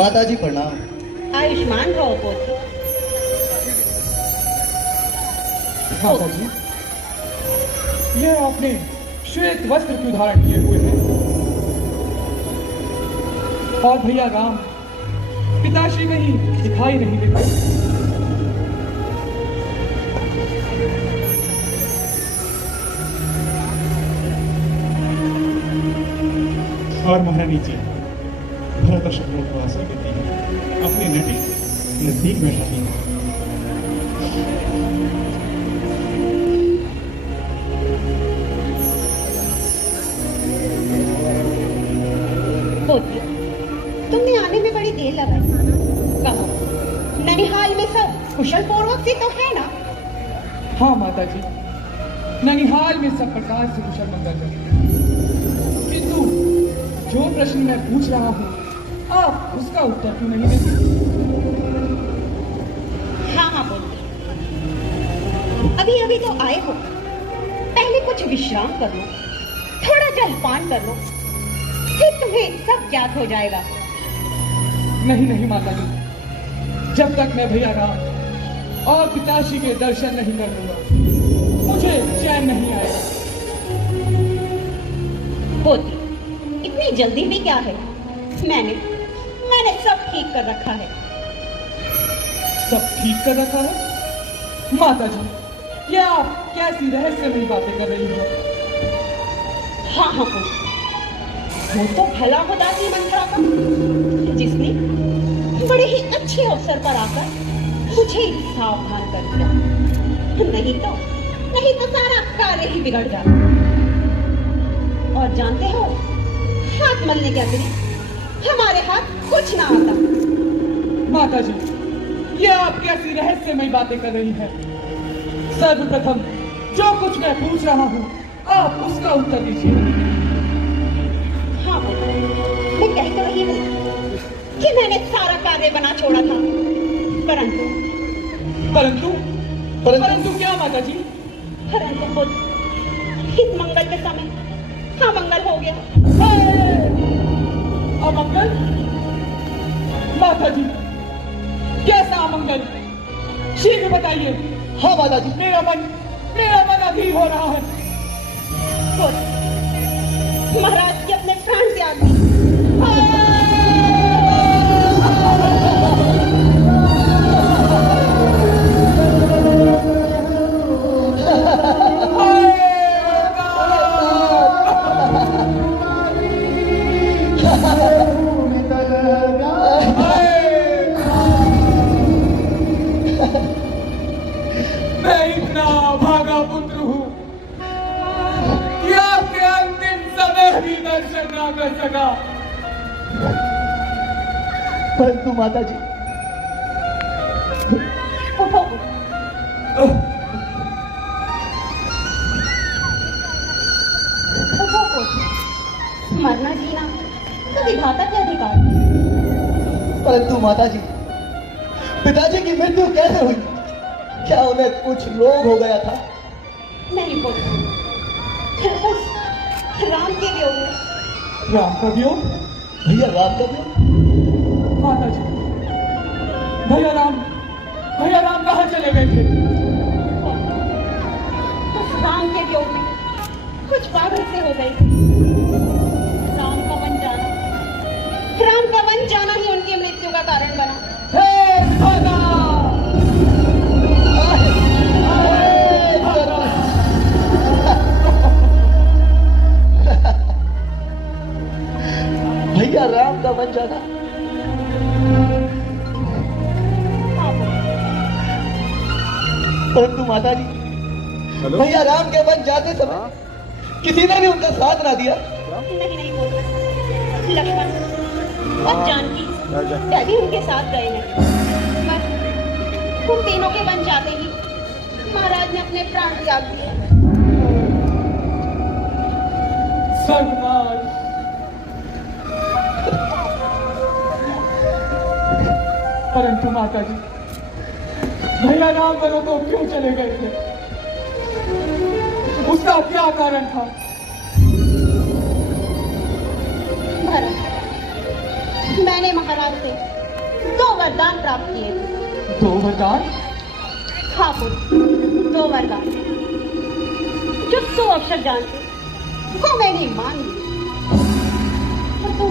माता जी प्रणाम। आयुष्मान रहो पोती। माता जी, यह आपने श्वेत वस्त्र क्यों धारण किए हुए हैं? और भैया राम पिताश्री कहीं दिखाई नहीं देते। और महारानी जी भरत और शत्रुघ्न को आसन देती है, अपनी नटी नजदीक बैठाती है। पोती, तुमने आने में बड़ी देर लगाई। कहो, ननिहाल में सब कुशल पूर्वक से तो है ना? हाँ माता जी, ननिहाल में सब प्रकार से कुशल मंगल है। किंतु जो प्रश्न मैं पूछ रहा हूँ, आप उसका उत्तर क्यों नहीं देते? हाँ पोती, अभी अभी तो आए हो, पहले कुछ विश्राम कर लो, थोड़ा जलपान कर लो, फिर तुम्हें सब ज्ञात हो जाएगा। नहीं नहीं माता जी, जब तक मैं भैया राम और पिताश्री के दर्शन नहीं कर लूंगा, मुझे चैन नहीं आएगा। पोती, इतनी जल्दी भी क्या है? मैंने सब ठीक कर रखा है। सब ठीक कर रखा है? माता जी, क्या आप कैसी रहस्यमयी बातें कर रही हो? हाँ पोती, वो तो भला खुदा की मंत्रा का, जिसने बड़े ही अच्छे अवसर पर आकर मुझे सावधान कर दिया। नहीं तो सारा कार्य ही बिगड़ जाता। और जानते हो, हाथ मलने क्या करें, हमारे हाथ कुछ ना आता। माता जी, ये आप कैसी रहस्यमयी बातें कर रही हैं? सर्वप्रथम जो कुछ मैं पूछ रहा हूँ, आप उसका उत्तर दीजिए। हाँ मैं कह तो रही हूँ कि मैंने सारा कार्य बना छोड़ा था, परंतु परंतु परंतु क्या माता जी? परंतु खुद इस मंगल के समय अमंगल हो गया। अमंगल? माता जी, कैसा अमंगल? शीघ्र बताइए। हाँ माता जी। मेरा मन अधीर हो रहा है। महाराज के अपने प्राण त्याग दिए। मैं इतना भागा पुत्र हूँ कि आपके अंतिम समय भी दर्शन ना कर सका। परंतु माता जी, मरना जीना तो विधाता के अधिकार। परंतु माता जी, पिताजी की मृत्यु कैसे हुई? क्या उन्हें कुछ रोग हो गया था? नहीं बोलती, बस राम के वियोग में। राम का वियोग? भैया राम का वियोग? माता जी, भैया राम कहाँ चले गए थे? उस राम के वियोग में कुछ पागल से हो गई थी। राम का वन जाना ही उनकी मृत्यु का कारण बना। भैया राम का वन जाना? परंतु माता जी, भैया राम के वन जाते समय किसी ने भी उनका साथ ना दिया? नहीं बोल रहे। लक्ष्मण और जानकी डैडी उनके साथ गए हैं, पर उन तीनों के वन जाते ही महाराज ने अपने प्राण त्याग दिए। सर्वनाश। परंतु माता जी, भैया राम वनों को क्यों चले गए थे? उसका क्या कारण था? मैंने महाराज से 2 वरदान प्राप्त किए थे। 2 वरदान? हाँ पुत्र, 2 वरदान जो 100 अक्षर जानते वो मैंने मान लिए। और तुम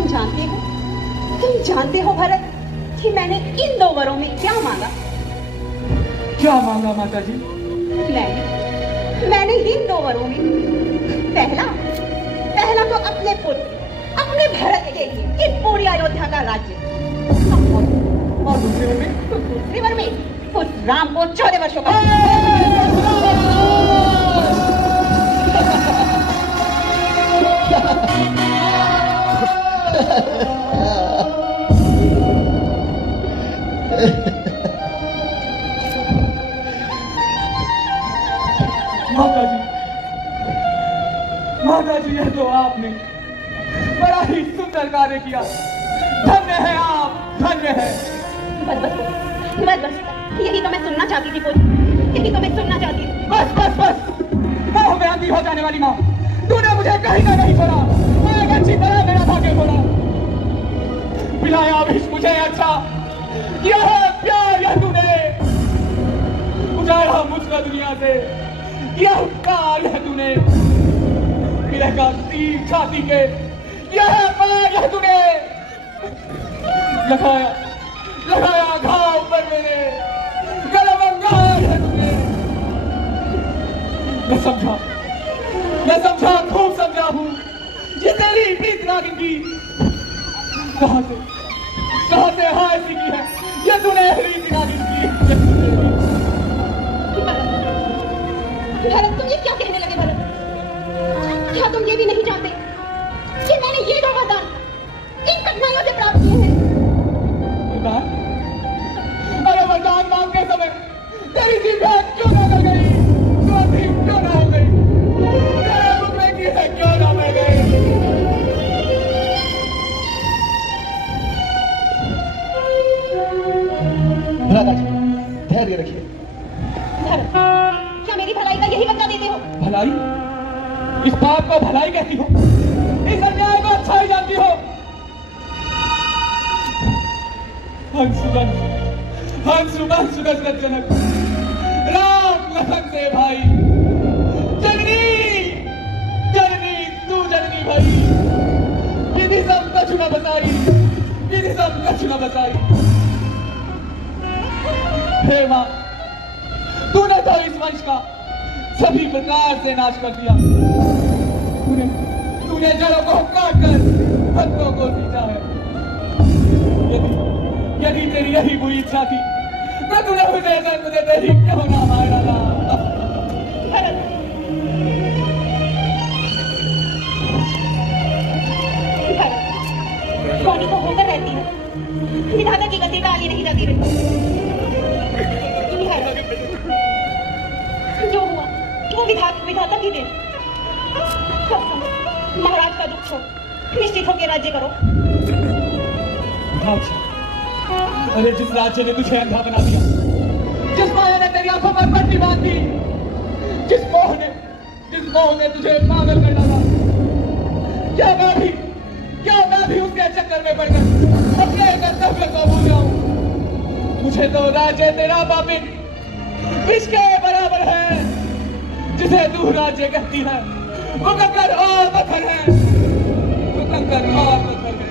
जानते हो भरत कि मैंने इन 2 वरों में क्या मांगा? क्या मांगा माता जी? मैंने इन 2 वरों में पहला तो अपने पुत्र अपने भरत के लिए इस पूरी अयोध्या का राज्य, और दूसरे वर में पुत्र राम को 14 वर्षों का। माता जी, यह तो आपने बड़ा ही सुंदर कार्य किया। धन्य है आप, धन्य है। बस यही तो मैं सुनना चाहती थी पुत्र, यही तो मैं सुनना चाहती थी। बस मोह में अंधी हो जाने वाली माँ, तूने मुझे कहीं ना नहीं छोड़ा, मैं अच्छी तरह मेरा भाग्य खोला। पिलाया विष मुझे अच्छा, यह प्यार यह तूने उजाड़ा मुझको दुनिया से, यह प्यार यह तूने मिलेगा तीर छाती के, यह प्यार यह तूने लगाया घाव पर मेरे, कलम अंगार है तूने। मैं समझा खूब समझा हूँ, ये तेरी प्रीत नागिन की कहाँ से हाय सीखी है, ये तूने प्रीत नागिन की। भरत, तुम ये क्या कहने लगे भरत? क्या तुम ये भी नहीं जानते कि मैंने ये 2 वरदान इन कठिनाइयों से प्राप्त किए हैं? अरे वरदान मांगते समय तेरी जीभ क्यों ना कर गई, क्यों ना हो गई, तेरे मुख में की है क्यों ना बह गई। भरत, धैर्य रखिए। भरत, क्या मेरी भलाई का यही बदला देते हो? भलाई? इस बात को भलाई कहती हो, इस अन्याय को अच्छाई जानती हो। हंस जनक राम लखन से भाई, जननी तू जननी भाई, विधि सब कछु न बसाई। हे मां, तूने तो इस वंश का सभी प्रकार से नाश कर दिया। तूने जड़ों को काटकर पत्तों को सींचा है। यदि तेरी यही बुरी इच्छा थी तो तूने मुझे जन्म देते ही क्यों ना मार डाला? कौनी को होकर रहती है, विधाता की गति टाली नहीं जाती रहती। जो हुआ वो विधाता की देन। महाराज का दुख छोड़ निश्चित होकर राज्य करो। अरे जिस राज्य ने तुझे अंधा बना दिया, जिस माया ने तेरी आंखों पर पट्टी बांध दी, जिस मोह ने तुझे पागल कर डाला, क्या मैं भी उसके चक्कर में पड़कर अपने कर्तव्य को भूल जाऊं? मुझे तो राज्य तेरा पापिन विष के बराबर है। जिसे तू राज्य कहती है वो कंकर और पत्थर है, वो कंकर और पत्थर है।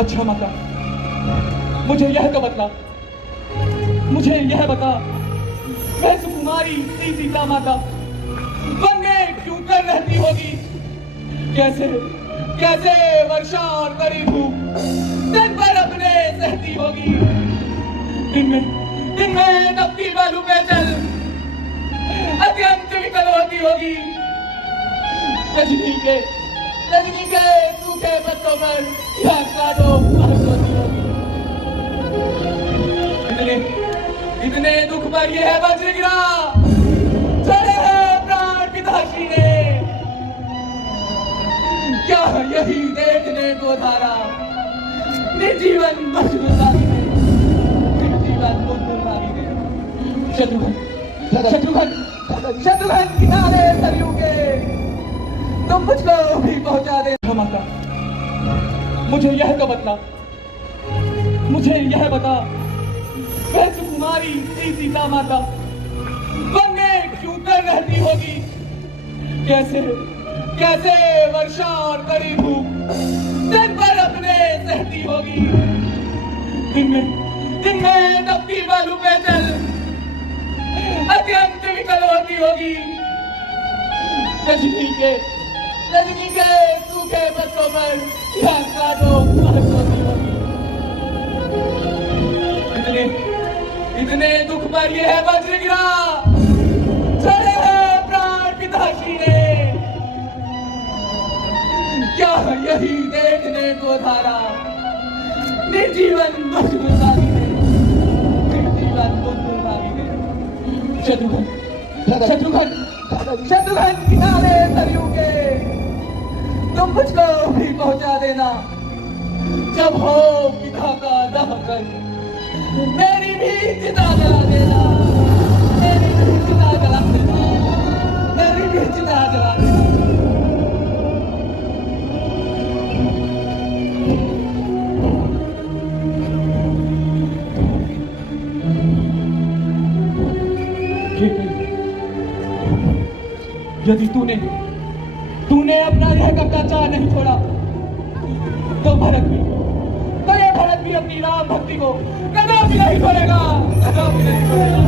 अच्छा माता, मुझे यह तो बता, मैं सुकुमारी सीता माता बंगे क्यों कर रहती होगी? कैसे वर्षा और कड़ी धूप दिन भर अपने सहती होगी? दिन में तपती बालू में जल अत्यंत विकल होती होगी। रजनी के सूखे पत्तों पर काटो होती होगी। इतने दुख पर यह वज्र गिरा, चढ़े है प्राण पिताश्री ने। क्या यही देखने को धारा निर्जीवन मजदूरी ने, निर्जीवन मजदूरी ने। शत्रुघ्न किनारे सरयू के यह तो बता, मुझे यह बता, वह सुकुमारी सी सीता माता बंगे क्यों कर रहती होगी? कैसे कैसे वर्षा और कड़ी धूप दिन पर अपने सहती होगी? दिन में तपती बालू पे चल अत्यंत विकल होती होगी। रजनी के सूखे पत्तों पर कांटों होती होगी। इतने दुख पर यह वज्र गिरा, चढ़े हैं प्राण पिताश्री ने। क्या यही देखने को धारा निर्जीवन दुर्भागी है, निर्जीवन दुर्भागी है। शत्रुघ्न किनारे सरयू के तुम मुझको भी पहुंचा देना। जब हो पिता का दहन मेरी भी चिता जला देना, मेरी भी चिता जला देना, मेरी भी चिता जला देना। यदि तूने अपना यह कच्चा नहीं छोड़ा तो भरत भी अपनी राम भक्ति को कदापि नहीं छोड़ेगा, कदापि नहीं छोड़ेगा।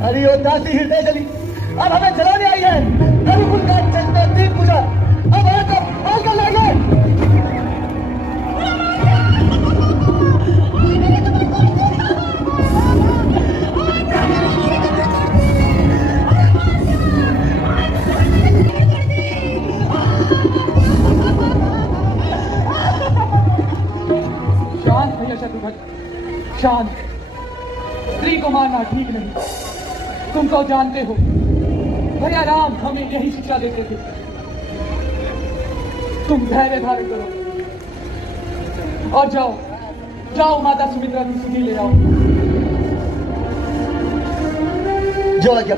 अरे वो दासी हृदय जली अब हमें जलाने आई है। रघुकुल का चलता दीप पूजा अब आकर लगे। शांत भैया शत्रुघ्न, शांत। स्त्री को मारना ठीक नहीं। तुम तो जानते हो भैया राम हमें यही शिक्षा देते थे। तुम धैर्य धारण करो और जाओ माता सुमित्रा की सुधी ले आओ। जो आज्ञा